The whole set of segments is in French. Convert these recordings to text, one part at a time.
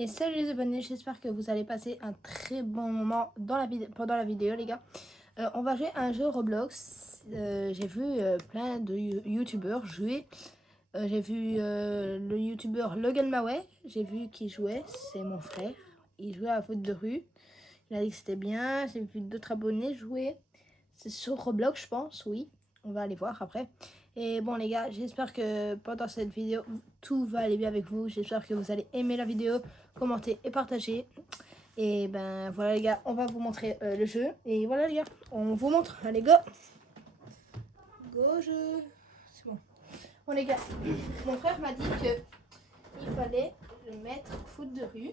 Et salut les abonnés, j'espère que vous allez passer un très bon moment pendant la vidéo les gars. On va jouer à un jeu Roblox. J'ai vu plein de youtubeurs jouer. J'ai vu le youtubeur Logan Maway, j'ai vu qu'il jouait, c'est mon frère. Il jouait à foot de rue. Il a dit que c'était bien. J'ai vu d'autres abonnés jouer. C'est sur Roblox je pense, oui. On va aller voir après. Et bon les gars, j'espère que pendant cette vidéo, tout va aller bien avec vous. J'espère que vous allez aimer la vidéo, commenter et partager. Et ben voilà les gars, on va vous montrer le jeu. Et voilà les gars, on vous montre. Allez go. Go jeu. C'est bon. Bon les gars, mon frère m'a dit que il fallait mettre foot de rue.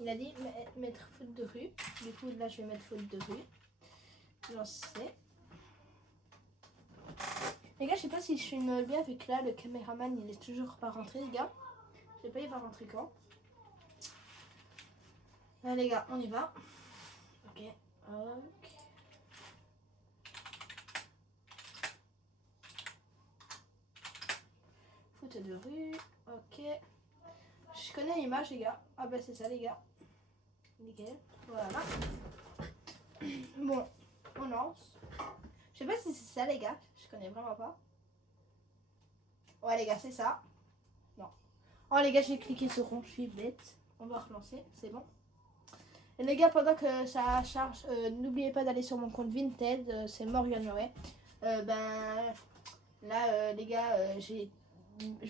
Il a dit mettre foot de rue. Du coup là je vais mettre foot de rue. Lancer. Les gars, je sais pas si je filme bien vu que là le caméraman il est toujours pas rentré les gars. Je sais pas il va rentrer quand. Là les gars, on y va. Ok. Ok. Foot de rue. Ok. Je connais l'image les gars. Ah bah c'est ça les gars. Nickel. Voilà. Bon, on lance. Je sais pas si c'est ça les gars. Je connais vraiment pas. Ouais les gars, c'est ça. Non. Oh les gars, j'ai cliqué sur rond. Je suis bête. On va relancer. C'est bon. Et les gars, pendant que ça charge, n'oubliez pas d'aller sur mon compte Vinted, c'est Morgan Noé. Ben là, les gars, je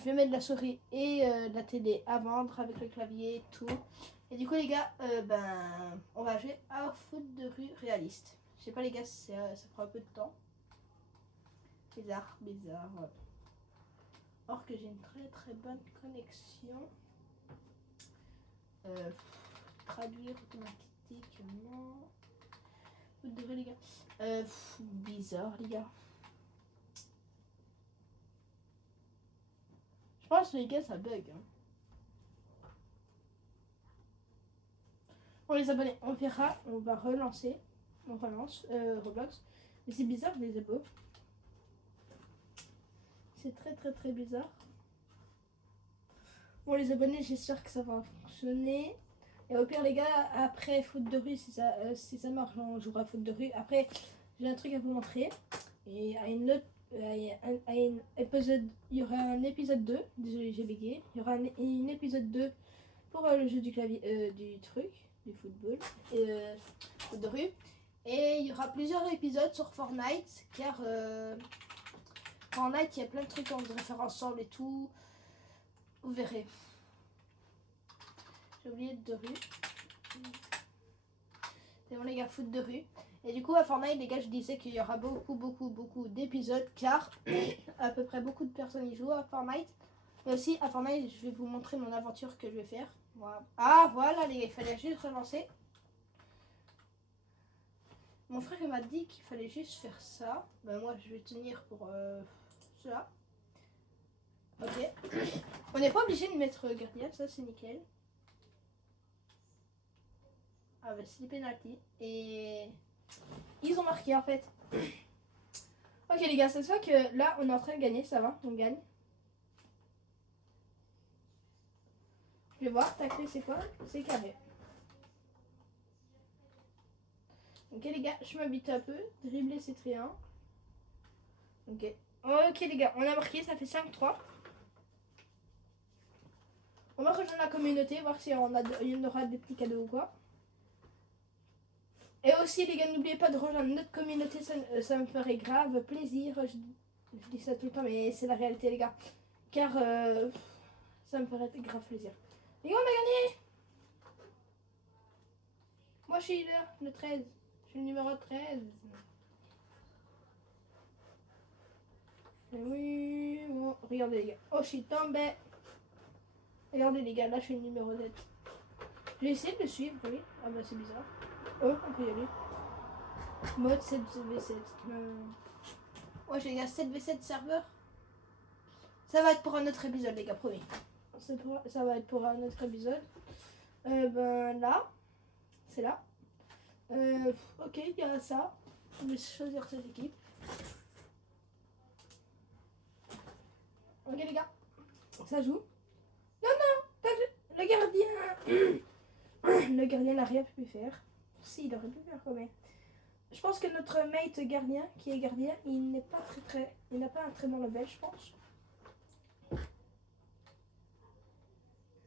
vais mettre la souris et la télé à vendre avec le clavier et tout. Et du coup, les gars, ben on va jouer à foot de rue réaliste. Je sais pas, les gars, ça prend un peu de temps. Bizarre, bizarre. Ouais. Or que j'ai une très très bonne connexion. Traduire automatiquement. Foot de rue, les gars. Bizarre, les gars. Je pense les gars ça bug. Hein. Bon les abonnés, on verra, on va relancer. On relance Roblox. Mais c'est bizarre les abos. C'est très très très bizarre. Bon les abonnés, j'espère que ça va fonctionner. Et au pire les gars, après foot de rue, si ça marche, on jouera foot de rue. Après, j'ai un truc à vous montrer. Et à une autre. Il y aura un épisode 2. Désolé j'ai bégayé. Il y aura un épisode 2 pour le jeu du clavier, du truc, du football, de rue. Et il y aura plusieurs épisodes sur Fortnite, car Fortnite, il y a plein de trucs qu'on devrait faire ensemble et tout. Vous verrez. J'ai oublié de rue. C'est bon les gars, foot de rue. Et du coup à Fortnite les gars, je disais qu'il y aura beaucoup d'épisodes, car à peu près beaucoup de personnes y jouent à Fortnite. Et aussi à Fortnite, je vais vous montrer mon aventure que je vais faire. Voilà. Ah voilà les gars, il fallait juste relancer. Mon frère il m'a dit qu'il fallait juste faire ça. Ben moi je vais tenir pour cela. Ok. On n'est pas obligé de mettre gardien, ça c'est nickel. Ah bah c'est penalty. Et ils ont marqué en fait. Ok les gars, ça se voit que là on est en train de gagner, ça va, on gagne. Je vais voir, ta clé c'est quoi? C'est carré. Ok les gars, je m'habite un peu. Dribbler c'est triangle. Ok. Ok les gars, on a marqué, ça fait 5-3. On va rejoindre la communauté, voir si il y en aura des petits cadeaux ou quoi. Et aussi les gars, n'oubliez pas de rejoindre notre communauté, ça me ferait grave plaisir. Je dis ça tout le temps, mais c'est la réalité les gars. Car ça me ferait grave plaisir. Les gars, on a gagné. Moi je suis le 13. Je suis le numéro 13. Oui, bon, regardez les gars. Oh, je suis tombé. Regardez les gars, là je suis le numéro 7. J'ai essayé de le suivre, oui. Ah bah c'est bizarre. Oh, on peut y aller. Mode 7v7. Ouais, les gars, 7v7 serveur. Ça va être pour un autre épisode, les gars, promis. Ça va être pour un autre épisode. Ben là, c'est là. Ok, il y a ça. Je vais choisir cette équipe. Ok, les gars, ça joue. Non, Le gardien. Le gardien n'a rien pu faire. Si, il aurait pu faire quand même. Je pense que notre mate gardien, qui est gardien, il n'est pas très... Il n'a pas un très bon level, je pense.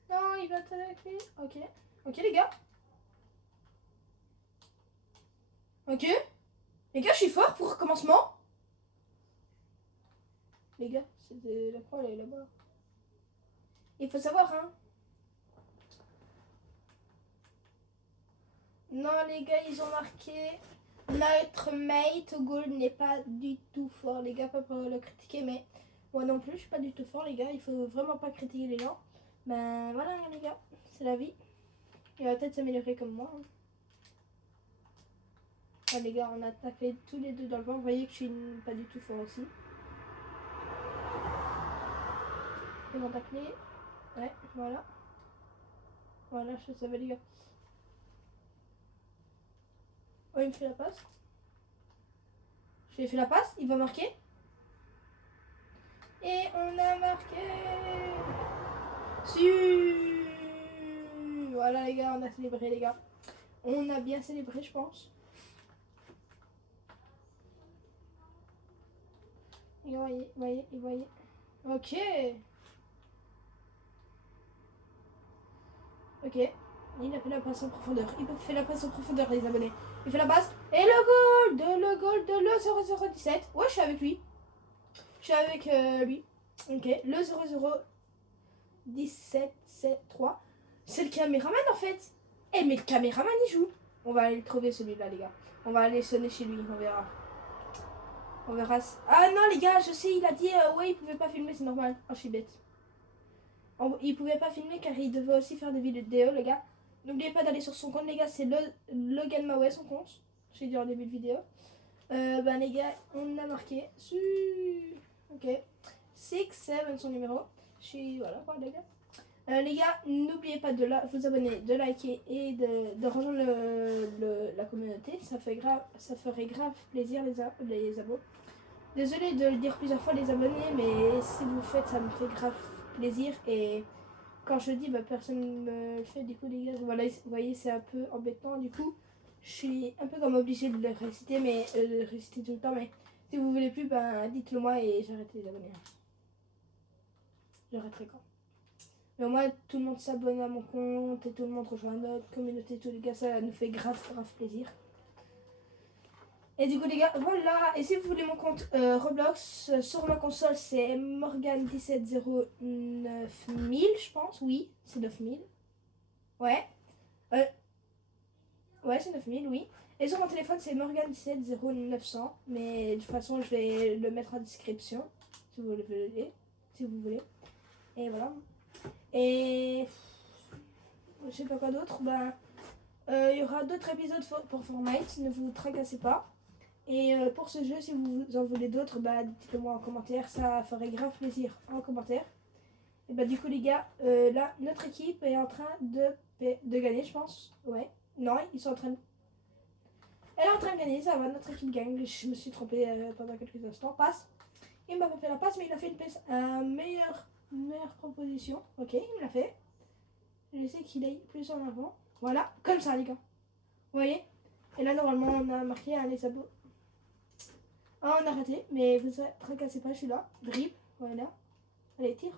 Non, il va attaquer. Ok. Ok, les gars. Ok. Les gars, je suis fort pour commencement. Les gars, c'est la croix, elle est là-bas. Il faut savoir, hein. Non, les gars, ils ont marqué... Notre mate goal n'est pas du tout fort, les gars, pas pour le critiquer, mais moi non plus, je suis pas du tout fort, les gars. Il faut vraiment pas critiquer les gens. Ben voilà, les gars, c'est la vie. Il va peut-être s'améliorer comme moi. Hein. Ah, les gars, on a taclé tous les deux dans le vent. Vous voyez que je suis pas du tout fort aussi. Ils vont tacler. Ouais, voilà. Voilà, je savais, les gars. Oh, il me fait la passe. Je lui ai fait la passe, il va marquer. Et on a marqué. Si. Voilà, les gars, on a célébré, les gars. On a bien célébré, je pense. Et voyez. Ok. Ok. Il a fait la passe en profondeur. Il fait la passe en profondeur, les abonnés. Il fait la passe. Et le goal de le 0017. Ouais, je suis avec lui. Je suis avec lui. Ok. Le 001773. C'est le caméraman en fait. Eh, mais le caméraman il joue. On va aller le trouver celui-là, les gars. On va aller sonner chez lui. On verra. On verra. Ah non, les gars, je sais, il a dit ouais, il pouvait pas filmer, c'est normal. Oh, je suis bête. Il pouvait pas filmer car il devait aussi faire des vidéos, les gars. N'oubliez pas d'aller sur son compte, les gars. C'est Logan Maway, son compte. J'ai dit en début de vidéo. Ben, les gars, on a marqué. Ok. 6-7, son numéro. Je suis. Voilà, quoi, les gars. Les gars, n'oubliez pas de vous abonner, de liker et de rejoindre la communauté. Ça ferait grave plaisir, les abos. Désolée de le dire plusieurs fois, les abonnés, mais si vous faites, ça me fait grave plaisir. Et quand je dis, bah, personne ne me le fait. Du coup, les gars, voilà, vous voyez, c'est un peu embêtant. Du coup, je suis un peu comme obligée de le réciter, mais de réciter tout le temps. Mais si vous voulez plus, bah, dites-le moi et j'arrête les abonnés. J'arrêterai quand. Mais au moins, tout le monde s'abonne à mon compte et tout le monde rejoint notre communauté. Tous les gars, ça nous fait grave plaisir. Et du coup, les gars, voilà. Et si vous voulez mon compte Roblox, sur ma console, c'est Morgan1709000, je pense. Oui, c'est 9000. Ouais. Ouais, c'est 9000, oui. Et sur mon téléphone, c'est Morgan1700900. Mais de toute façon, je vais le mettre en description, si vous voulez. Si vous voulez. Et voilà. Et je sais pas quoi d'autre. Ben, il y aura d'autres épisodes pour Fortnite. Ne vous tracassez pas. Et pour ce jeu, si vous en voulez d'autres, bah, dites-le moi en commentaire, ça ferait grave plaisir en commentaire. Et bah du coup les gars, là, notre équipe est en train de gagner, je pense. Ouais, non, ils sont en train de... Elle est en train de gagner, ça va, notre équipe gagne. Je me suis trompée pendant quelques instants. Passe. Il m'a pas fait la passe, mais il a fait une passe meilleure proposition. Ok, il me l'a fait. Je sais qu'il aille plus en avant. Voilà, comme ça les gars. Vous voyez? Et là, normalement, on a marqué les abos. Ah, on a raté, mais vous tracassez pas, je suis là. Drip, voilà. Allez, tire.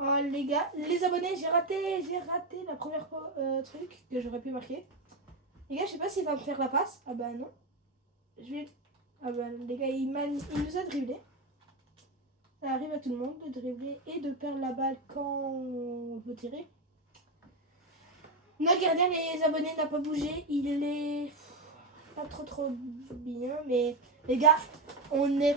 Oh, les gars, les abonnés, j'ai raté la première truc que j'aurais pu marquer. Les gars, je sais pas s'il va me faire la passe. Ah bah non. Je vais... Ah bah les gars, il nous a dribblé. Ça arrive à tout le monde de dribbler et de perdre la balle quand on veut tirer. Notre gardien, les abonnés, n'a pas bougé. Il est pas trop bien, mais les gars, on est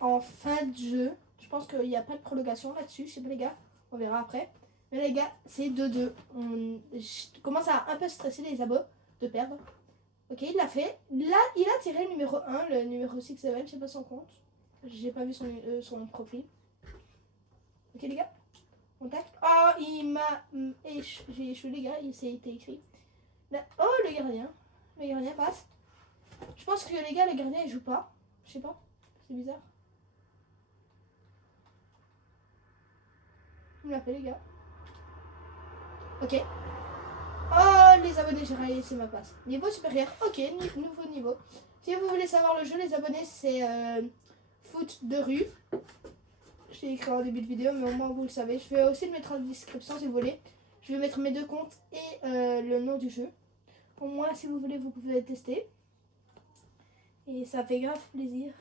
en fin de jeu. Je pense qu'il n'y a pas de prolongation là-dessus. Je sais pas les gars, on verra après. Mais les gars, c'est 2-2. Je commence à un peu stresser les abos de perdre. Ok, il l'a fait. Là, il a tiré le numéro 1, le numéro 6-7, je sais pas son compte. J'ai pas vu son profil. Ok les gars, contact. Oh, il m'a... J'ai échoué les gars, il s'est été écrit. Là... Oh, le gardien. Le gardien passe. Je pense que les gars, le gardien il joue pas. Je sais pas, c'est bizarre. Il me l'a fait, les gars. Ok. Oh, les abonnés, j'ai réalisé ma passe. Niveau supérieur. Ok, nouveau niveau. Si vous voulez savoir le jeu, les abonnés, c'est foot de rue. Je l'ai écrit en début de vidéo, mais au moins vous le savez. Je vais aussi le mettre en description si vous voulez. Je vais mettre mes 2 comptes et le nom du jeu. Au moins, si vous voulez, vous pouvez tester. Et ça fait grave plaisir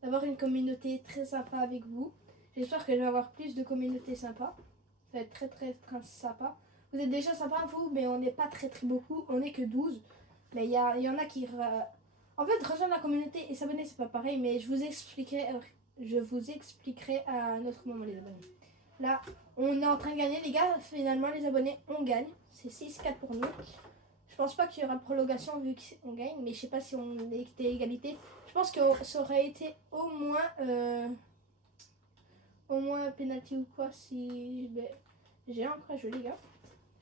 d'avoir une communauté très sympa avec vous. J'espère que je vais avoir plus de communautés sympas. Ça va être très très très sympa. Vous êtes déjà sympa vous, mais on n'est pas très très beaucoup. On n'est que 12. Mais il y en a qui... En fait, rejoindre la communauté et s'abonner, c'est pas pareil. Mais je vous expliquerai à un autre moment les abonnés. Là, on est en train de gagner les gars. Finalement, les abonnés, on gagne. C'est 6-4 pour nous. Je pense pas qu'il y aura de prolongation vu qu'on gagne. Mais je sais pas si on était égalité. Je pense que ça aurait été au moins penalty ou quoi si... J'ai encore joué les gars.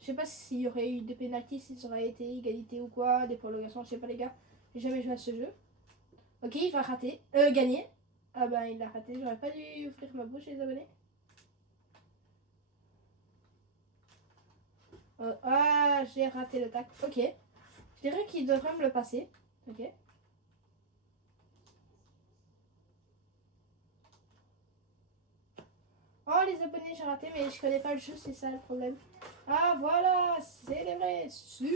Je sais pas s'il y aurait eu des pénaltys, si ça aurait été égalité ou quoi, des prolongations, je sais pas les gars. J'ai jamais joué à ce jeu. Ok, il va rater. Gagner. Ah ben il a raté, j'aurais pas dû ouvrir ma bouche les abonnés. Ah, j'ai raté le tac. Ok. Je dirais qu'il devrait me le passer. Ok. Oh les abonnés, j'ai raté, mais je connais pas le jeu, c'est ça le problème. Ah voilà, c'est les vrais. Ça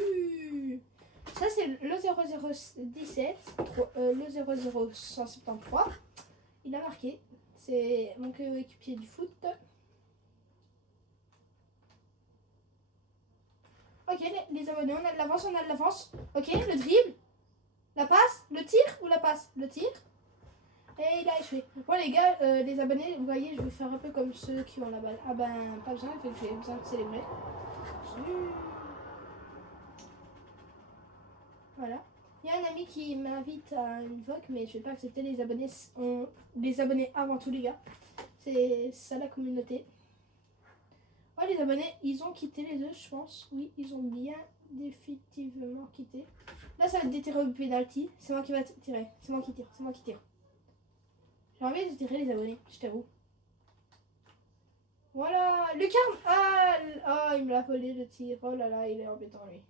c'est le 0017, le 00173. Il a marqué. C'est mon coéquipier du foot. Ok, les abonnés, on a de l'avance, Ok, le dribble. La passe, le tir ou la passe? Le tir. Et il a échoué. Bon les gars, les abonnés, vous voyez, je vais faire un peu comme ceux qui ont la balle. Ah ben, pas besoin, il fait que j'ai besoin de célébrer. Voilà. Il y a un ami qui m'invite à une vogue, mais je vais pas accepter. Les abonnés ont les abonnés avant tout les gars. C'est ça la communauté. Ouais, les abonnés, ils ont quitté les deux, je pense. Oui, ils ont bien définitivement quitté. Là, ça va être des tirs au penalty. C'est moi qui va tirer. C'est moi qui tire. J'ai envie de tirer les abonnés, je t'avoue. Voilà, le carme. Ah, il me l'a volé le tir. Oh là là, il est embêtant lui.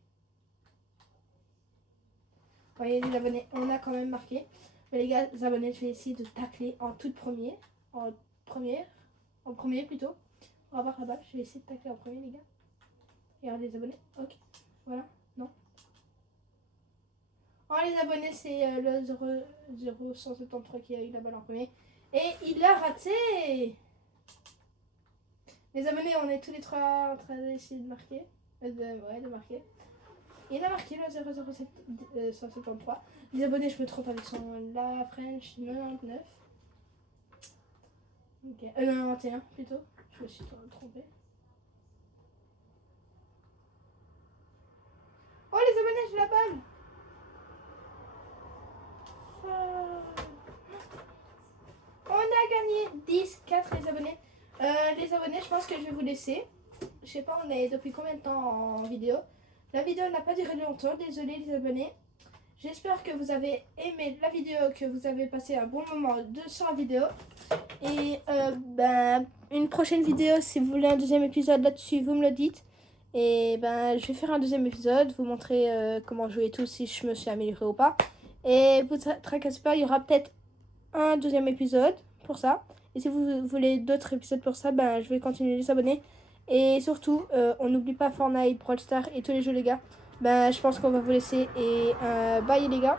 Vous voyez les abonnés, on a quand même marqué. Mais les gars, les abonnés, je vais essayer de tacler en premier plutôt. On va voir la balle, je vais essayer de tacler en premier les gars. Regardez les abonnés, ok, voilà, non. Oh les abonnés, c'est le 0173 qui a eu la balle en premier. Et il l'a raté. Les abonnés, on est tous les trois en train d'essayer de marquer. De marquer. Il a marqué le 00773. Les abonnés, je me trompe avec son La French 99. Ok. 91 plutôt. Je me suis trompée. Oh les abonnés, j'ai la balle. On a gagné 10-4 les abonnés. Les abonnés, je pense que je vais vous laisser. Je sais pas, on est depuis combien de temps en vidéo. La vidéo n'a pas duré longtemps, désolé les abonnés. J'espère que vous avez aimé la vidéo, que vous avez passé un bon moment sur la vidéo. Et une prochaine vidéo, si vous voulez un deuxième épisode là-dessus, vous me le dites. Et je vais faire un deuxième épisode, vous montrer comment jouer et tout, si je me suis améliorée ou pas. Et vous tracassez pas, il y aura peut-être un deuxième épisode pour ça. Et si vous voulez d'autres épisodes pour ça, je vais continuer les abonnés. Et surtout, on n'oublie pas Fortnite, Brawl Stars et tous les jeux les gars. Je pense qu'on va vous laisser et bye les gars.